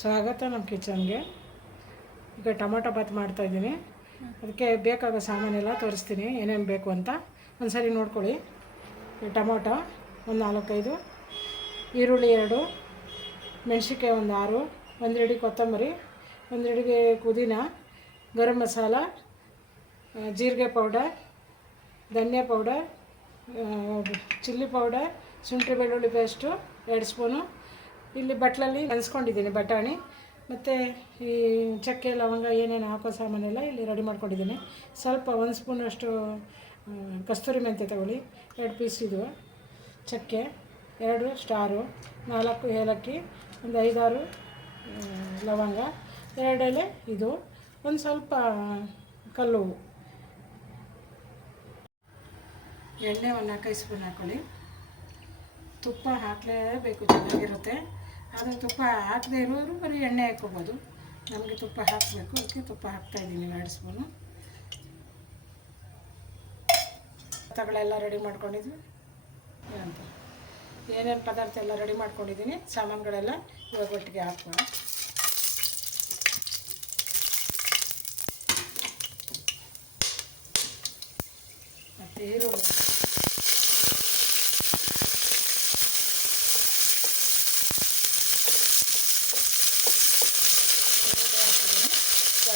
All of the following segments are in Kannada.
ಸ್ವಾಗತ ನಮ್ಮ ಕಿಚನ್ಗೆ. ಈಗ ಟೊಮೊಟೊ ಬಾತ್ ಮಾಡ್ತಾಯಿದ್ದೀನಿ. ಅದಕ್ಕೆ ಬೇಕಾಗೋ ಸಾಮಾನೆಲ್ಲ ತೋರಿಸ್ತೀನಿ ಏನೇನು ಬೇಕು ಅಂತ. ಒಂದು ಸರಿ ನೋಡ್ಕೊಳ್ಳಿ. ಟೊಮೊಟೊ ಒಂದು 4-5, ಈರುಳ್ಳಿ 2, ಮೆಣಸಿನ್ಕಾಯಿ ಒಂದು 6, ಒಂದು ಹಿಡಿ ಕೊತ್ತಂಬರಿ, ಒಂದು ಹಿಡಿಗೆ ಪುದೀನ, ಗರಂ ಮಸಾಲ, ಜೀರಿಗೆ ಪೌಡರ್, ಧನಿಯಾ ಪೌಡರ್, ಚಿಲ್ಲಿ ಪೌಡರ್, ಶುಂಠಿ ಬೆಳ್ಳುಳ್ಳಿ ಪೇಸ್ಟು 2 ಸ್ಪೂನು. ಇಲ್ಲಿ ಬಟ್ಲಲ್ಲಿ ನೆನೆಸ್ಕೊಂಡಿದ್ದೀನಿ ಬಟಾಣಿ ಮತ್ತು ಈ ಚಕ್ಕೆ ಲವಂಗ ಏನೇನು ಹಾಕೋ ಸಾಮಾನೆಲ್ಲ ಇಲ್ಲಿ ರೆಡಿ ಮಾಡ್ಕೊಂಡಿದ್ದೀನಿ. ಸ್ವಲ್ಪ 1 ಸ್ಪೂನಷ್ಟು ಕಸ್ತೂರಿ ಮೆಂತ್ಯ ತಗೊಳ್ಳಿ, 2 ಪೀಸ್ ಇದು ಚಕ್ಕೆ, 2 ಸ್ಟಾರು, 4 ಏಲಕ್ಕಿ, ಒಂದು 5-6 ಲವಂಗ, 2 ಎಲೆ ಇದು, ಒಂದು ಸ್ವಲ್ಪ ಕಲ್ಲು. ಎಣ್ಣೆ ಒಂದು 4-5 ಸ್ಪೂನ್ ಹಾಕ್ಕೊಳ್ಳಿ. ತುಪ್ಪ ಹಾಕಲೇಬೇಕು, ಚೆನ್ನಾಗಿರುತ್ತೆ. ಆದರೆ ತುಪ್ಪ ಹಾಕದೇ ಇರೋರು ಬರೀ ಎಣ್ಣೆ ಹಾಕ್ಕೋಬೋದು. ನಮಗೆ ತುಪ್ಪ ಹಾಕಬೇಕು, ಅದಕ್ಕೆ ತುಪ್ಪ ಹಾಕ್ತಾಯಿದ್ದೀನಿ 2 ಸ್ಪೂನು. ಪದಾರ್ಥಗಳೆಲ್ಲ ರೆಡಿ ಮಾಡ್ಕೊಂಡಿದ್ವಿ ಅಂತ ಏನೇನು ಪದಾರ್ಥ ಎಲ್ಲ ರೆಡಿ ಮಾಡ್ಕೊಂಡಿದ್ದೀನಿ, ಸಾಮಾನುಗಳೆಲ್ಲ ಇವಾಗ ಒಟ್ಟಿಗೆ ಹಾಕುವ. ಮತ್ತು ಈರುಳ್ಳಿ,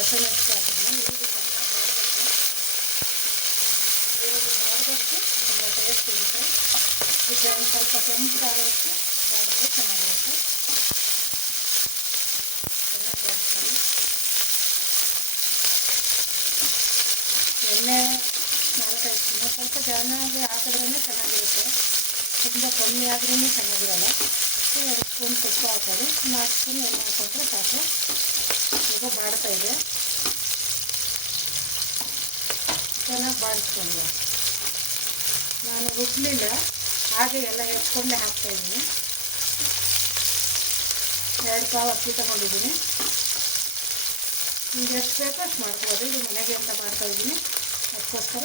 ಹಸಿಮೆಣಸು ಹಾಕಿದ್ದೀನಿ. ಈರುಳ್ಳಿ ಬಾಡಬೇಕು, ತುಂಬ ಟೇಸ್ಟ್ ಇರುತ್ತೆ. ಇದಕ್ಕೆ ಒಂದು ಸ್ವಲ್ಪ ಕೆಂಪಾಗೋಷ್ಟು ಬಾಡಿದ್ರೆ ಚೆನ್ನಾಗಿರುತ್ತೆ. ಚೆನ್ನಾಗಿ ಬಾಡಿಸ್ಕೊಳ್ಳಿ. ಎಣ್ಣೆ 4-5 ಸ್ಪೂನು, ಸ್ವಲ್ಪ ಚೆನ್ನಾಗಿ ಹಾಕಿದ್ರೇ ಚೆನ್ನಾಗಿರುತ್ತೆ. ತುಂಬ ಕಮ್ಮಿ ಆದ್ರೂ ಚೆನ್ನಾಗಿರಲ್ಲ. 2 ಸ್ಪೂನ್ ತುಪ್ಪ ಹಾಕೋದು, 4 ಸ್ಪೂನ್ ಎಣ್ಣೆ ಹಾಕಿದ್ರೆ ಸಾಕು. ಈಗ ಬಾಡ್ತಾಯಿದೆ, ಚೆನ್ನಾಗಿ ಬಾಡಿಸ್ಕೊಂಡು. ನಾನು ರುಬ್ಬಲಿಲ್ಲ, ಹಾಗೆ ಎಲ್ಲ ಹೆಚ್ಕೊಂಡೆ ಹಾಕ್ತಾಯಿದ್ದೀನಿ. 2 ಪಾವು ಅಕ್ಕಿ ತೊಗೊಂಡಿದ್ದೀನಿ. ನಿಮ್ಗೆ ಎಷ್ಟು ಬೇಕೋ ಅಷ್ಟು ಮಾಡ್ಕೋಬೋದು. ಇದು ಮನೆಗೆ ಅಂತ ಮಾಡ್ತಾಯಿದ್ದೀನಿ, ಅದಕ್ಕೋಸ್ಕರ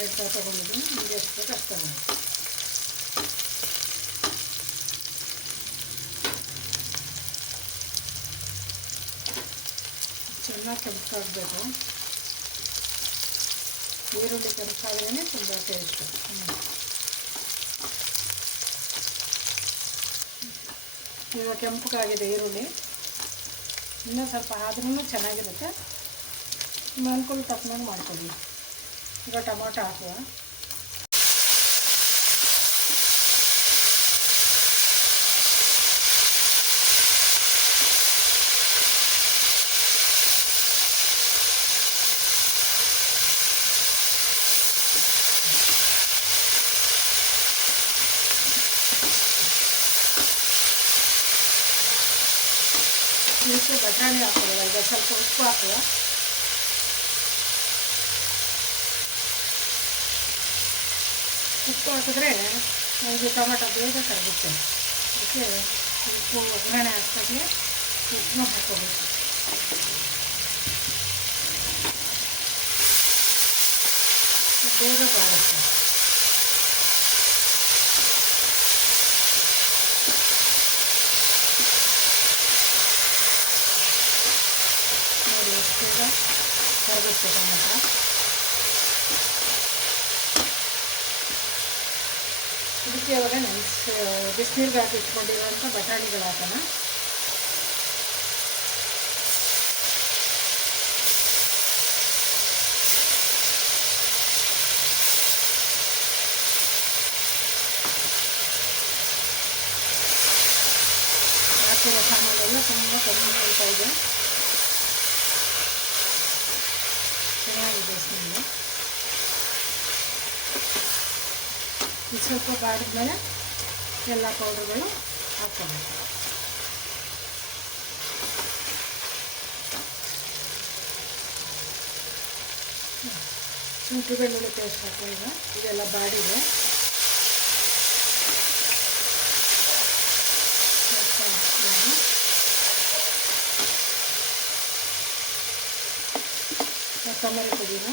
2 ಪಾವು ತೊಗೊಂಡಿದ್ದೀನಿ. ನಿಮಗೆ ಎಷ್ಟು ಬೇಕೋ ಅಷ್ಟು ತೊಗೊಂಡು ಚೆನ್ನಾಗಿ ಕೆಂಪಾಗಬೇಕು. ಈರುಳ್ಳಿ ಕೆಂಪಾದ್ರೇ ತುಂಬ ಟೇಸ್ಟು. ಇವಾಗ ಕೆಂಪಗಾಗಿದೆ ಈರುಳ್ಳಿ, ಇನ್ನೂ ಸ್ವಲ್ಪ ಆದ್ರೂ ಚೆನ್ನಾಗಿರುತ್ತೆ. ನಿಮ್ಮ ಅನುಕೂಲ ತಕ್ಕನಾಗಿ ಮಾಡ್ಕೊಳ್ಳಿ. ಈಗ ಟೊಮೊಟೊ ಹಾಕುವ. ಇದಕ್ಕೆ ಬಟಾಣಿ ಹಾಕೋಲ್ಲ, ಈಗ ಸ್ವಲ್ಪ ಉಪ್ಪು ಹಾಕುವ. ಉಪ್ಪು ಹಾಕಿದ್ರೆ ಇದು ಟೊಮೊಟೊ ಬೇಗ ಕರಗುತ್ತೆ. ಅದಕ್ಕೆ ಉಪ್ಪು ಒಗ್ಗರಣೆ ಹಾಕಿದಾಗಲೇ ಉಪ್ಪನ್ನ ಹಾಕೋಬೇಕು. ಬೇಗ ಬಾಗುತ್ತೆ. ನೋಡಿ ಎಷ್ಟು ಬೇಗ ಕರಗುತ್ತೆ ಟೊಮೊಟೊ. ಇದಕ್ಕೆ ಇವಾಗ ಬಿಸಿನೀರಿಗೆ ಹಾಕಿ ಇಟ್ಕೊಂಡಿರುವಂಥ ಬಟಾಣಿಗಳು ಹಾಕೋಣ. ಹಾಕಿರೋ ಸಾಮಾನೆಲ್ಲ ತುಂಬ ಕಮ್ಮಿ ಮಾಡ್ತಾ ಇದೆ. ಚೆನ್ನಾಗಿದೆ ಸ್ಮೆಲ್ಲು. ಇದು ಸ್ವಲ್ಪ ಬಾಡಿದ್ಮೇಲೆ ಎಲ್ಲ ಪೌಡರ್ಗಳು ಹಾಕ್ಕೋಬೇಕು. ಶುಂಠಿ ಬೆಳ್ಳುಳ್ಳಿ ಪೇಸ್ಟ್ ಹಾಕೋಈಗ ಇದೆಲ್ಲ ಬಾಡಿದೆ. ಕೊತ್ತಂಬರಿ ಪುದೀನ,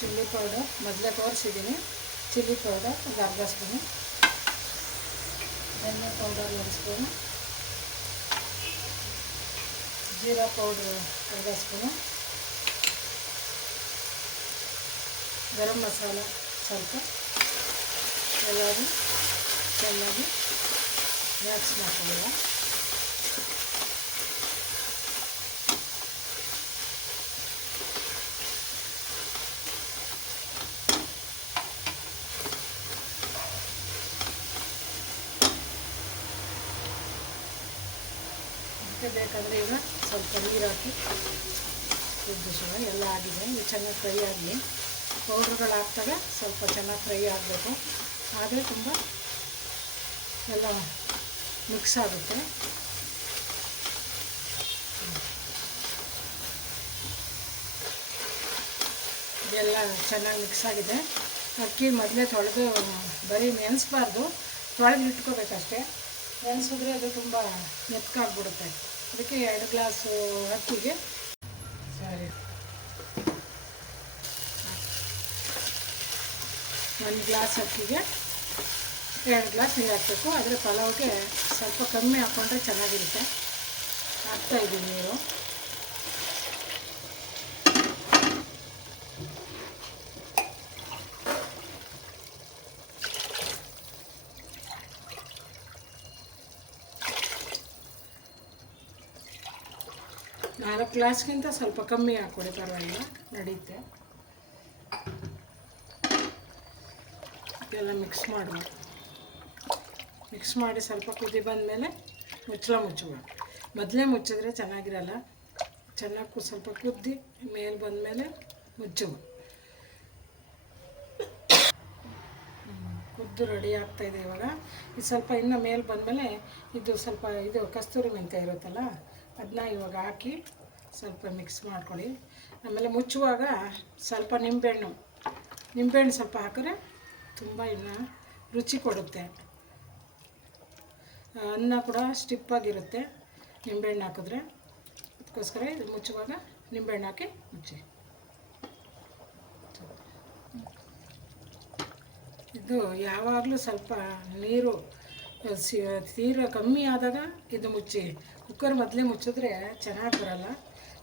ಚಿಲ್ಲಿ ಪೌಡರ್ ಮೊದಲೇ ತೋರಿಸಿದ್ದೀನಿ. ಚಿಲ್ಲಿ ಪೌಡರ್ ಒಂದು ಅರ್ಧ ಸ್ಪೂನು, ಧನಿಯಾ ಪೌಡರ್ 1 ಸ್ಪೂನು, ಜೀರಾ ಪೌಡ್ರು ಅರ್ಧ ಸ್ಪೂನು, ಗರಂ ಮಸಾಲ ಸ್ವಲ್ಪ, ಎಲ್ಲರೂ ಚೆನ್ನಾಗಿ ಮಿಕ್ಸ್ ಮಾಡ್ಕೊಳ್ಳುವ. ಬೇಕಾದರೆ ಈಗ ಸ್ವಲ್ಪ ನೀರು ಹಾಕಿ ಕುದಿಸುವ. ಎಲ್ಲ ಆಗಿದೆ, ಇದು ಚೆನ್ನಾಗಿ ಫ್ರೈ ಆಗಲಿ. ಪೌಡ್ರುಗಳು ಹಾಕ್ದಾಗ ಸ್ವಲ್ಪ ಚೆನ್ನಾಗಿ ಫ್ರೈ ಆಗಬೇಕು, ಆದರೆ ತುಂಬ ಎಲ್ಲ ಮಿಕ್ಸ್ ಆಗುತ್ತೆ. ಇದೆಲ್ಲ ಚೆನ್ನಾಗಿ ಮಿಕ್ಸ್ ಆಗಿದೆ. ಅಕ್ಕಿ ಮೊದಲೇ ತೊಳೆದು ಬರೀ ನೆನೆಸ್ಬಾರ್ದು, ತೊಳೆದು ಇಟ್ಕೋಬೇಕಷ್ಟೇ. ನೆನೆಸಿದ್ರೆ ಅದು ತುಂಬ ಮೆತ್ತಗಾಗ್ಬಿಡುತ್ತೆ. ಅದಕ್ಕೆ 2 ಗ್ಲಾಸು ಅಕ್ಕಿಗೆ ಸರಿ 1 ಗ್ಲಾಸ್ ಅಕ್ಕಿಗೆ 2 ಗ್ಲಾಸ್ ನೀರು ಹಾಕಬೇಕು. ಆದರೆ ಪಲಾವ್ಗೆ ಸ್ವಲ್ಪ ಕಮ್ಮಿ ಹಾಕ್ಕೊಂಡ್ರೆ ಚೆನ್ನಾಗಿರುತ್ತೆ. ಹಾಕ್ತಾಯಿದ್ದೀನಿ ನೀರು. ನಾಲ್ಕು ಗ್ಲಾಸ್ಗಿಂತ ಸ್ವಲ್ಪ ಕಮ್ಮಿ ಹಾಕ್ಕೊಡಿ, ಪರವಾಗಿಲ್ಲ, ನಡೆಯುತ್ತೆ. ಎಲ್ಲ ಮಿಕ್ಸ್ ಮಾಡುವ. ಮಿಕ್ಸ್ ಮಾಡಿ ಸ್ವಲ್ಪ ಕುದಿ ಬಂದಮೇಲೆ ಮುಚ್ಚುವ. ಮೊದಲೇ ಮುಚ್ಚಿದ್ರೆ ಚೆನ್ನಾಗಿರಲ್ಲ. ಚೆನ್ನಾಗಿ ಸ್ವಲ್ಪ ಕುದ್ದಿ ಮೇಲೆ ಬಂದಮೇಲೆ ಮುಚ್ಚುವ. ಕುದ್ದು ರೆಡಿ ಆಗ್ತಾಯಿದೆ ಇವಾಗ. ಇದು ಸ್ವಲ್ಪ ಇನ್ನು ಮೇಲೆ ಬಂದಮೇಲೆ ಇದು ಕಸ್ತೂರಿ ಮೆಂತ್ಯ ಇರುತ್ತಲ್ಲ, ಅದನ್ನ ಇವಾಗ ಹಾಕಿ ಸ್ವಲ್ಪ ಮಿಕ್ಸ್ ಮಾಡ್ಕೊಳ್ಳಿ. ಆಮೇಲೆ ಮುಚ್ಚುವಾಗ ಸ್ವಲ್ಪ ನಿಂಬೆಹಣ್ಣು ಸ್ವಲ್ಪ ಹಾಕಿದ್ರೆ ತುಂಬ ಇನ್ನು ರುಚಿ ಕೊಡುತ್ತೆ. ಅನ್ನ ಕೂಡ ಸ್ಟಿಪ್ಪಾಗಿರುತ್ತೆ ನಿಂಬೆಹಣ್ಣು ಹಾಕಿದ್ರೆ. ಅದಕ್ಕೋಸ್ಕರ ಇದು ಮುಚ್ಚುವಾಗ ನಿಂಬೆಹಣ್ಣು ಹಾಕಿ ಮುಚ್ಚಿ. ಇದು ಯಾವಾಗಲೂ ಸ್ವಲ್ಪ ನೀರು ತೀರ ಕಮ್ಮಿ ಆದಾಗ ಇದು ಮುಚ್ಚಿ. ಕುಕ್ಕರ್ ಮೊದಲೇ ಮುಚ್ಚಿದ್ರೆ ಚೆನ್ನಾಗಿ ಬರಲ್ಲ,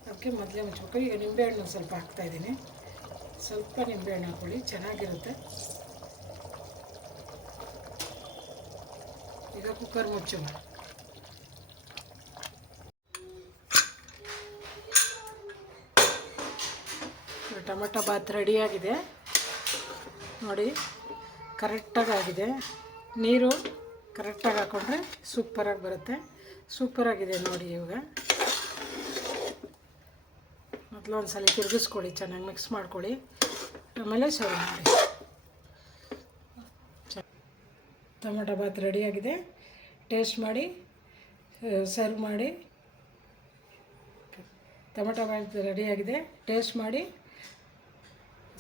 ಅದಕ್ಕೆ ಮೊದಲೇ ಮುಚ್ಚಬೇಕು. ಈಗ ನಿಂಬೆಹಣ್ಣು ಸ್ವಲ್ಪ ಹಾಕ್ತಾಯಿದ್ದೀನಿ. ಸ್ವಲ್ಪ ನಿಂಬೆಹಣ್ಣು ಹಾಕ್ಕೊಳ್ಳಿ, ಚೆನ್ನಾಗಿರುತ್ತೆ. ಈಗ ಕುಕ್ಕರ್ ಮುಚ್ಚುವ. ಟೊಮೆಟೊ ಬಾತ್ ರೆಡಿಯಾಗಿದೆ ನೋಡಿ, ಕರೆಕ್ಟಾಗಿ ಆಗಿದೆ. ನೀರು ಕರೆಕ್ಟಾಗಿ ಹಾಕ್ಕೊಂಡ್ರೆ ಸೂಪರಾಗಿ ಬರುತ್ತೆ. ಸೂಪರಾಗಿದೆ ನೋಡಿ. ಇವಾಗ ಮೊದಲು ಒಂದು ಸಲ ತಿರುಗಿಸ್ಕೊಳ್ಳಿ, ಚೆನ್ನಾಗಿ ಮಿಕ್ಸ್ ಮಾಡ್ಕೊಳ್ಳಿ, ಆಮೇಲೆ ಸರ್ವ್ ಮಾಡಿ. ಟೊಮೆಟೊ ಬಾತ್ ರೆಡಿಯಾಗಿದೆ. ಟೇಸ್ಟ್ ಮಾಡಿ ಸರ್ವ್ ಮಾಡಿ. ಟೊಮೆಟೊ ಬಾತ್ ರೆಡಿಯಾಗಿದೆ. ಟೇಸ್ಟ್ ಮಾಡಿ,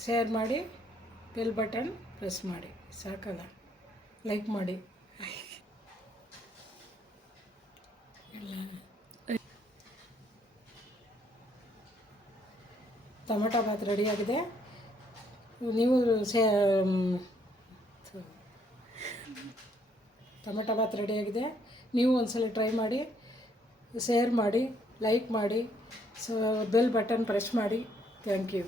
ಶೇರ್ ಮಾಡಿ, ಬೆಲ್ ಬಟನ್ ಪ್ರೆಸ್ ಮಾಡಿ. ಸಾಕಲ್ಲ, ಲೈಕ್ ಮಾಡಿ. ಟೊಮೆಟೊ ಬಾತ್ ರೆಡಿಯಾಗಿದೆ. ನೀವು ಟೊಮೆಟೊ ಬಾತ್ ರೆಡಿಯಾಗಿದೆ. ನೀವು ಒಂದ್ಸಲ ಟ್ರೈ ಮಾಡಿ, ಶೇರ್ ಮಾಡಿ, ಲೈಕ್ ಮಾಡಿ, ಬೆಲ್ ಬಟನ್ ಪ್ರೆಸ್ ಮಾಡಿ. Thank you.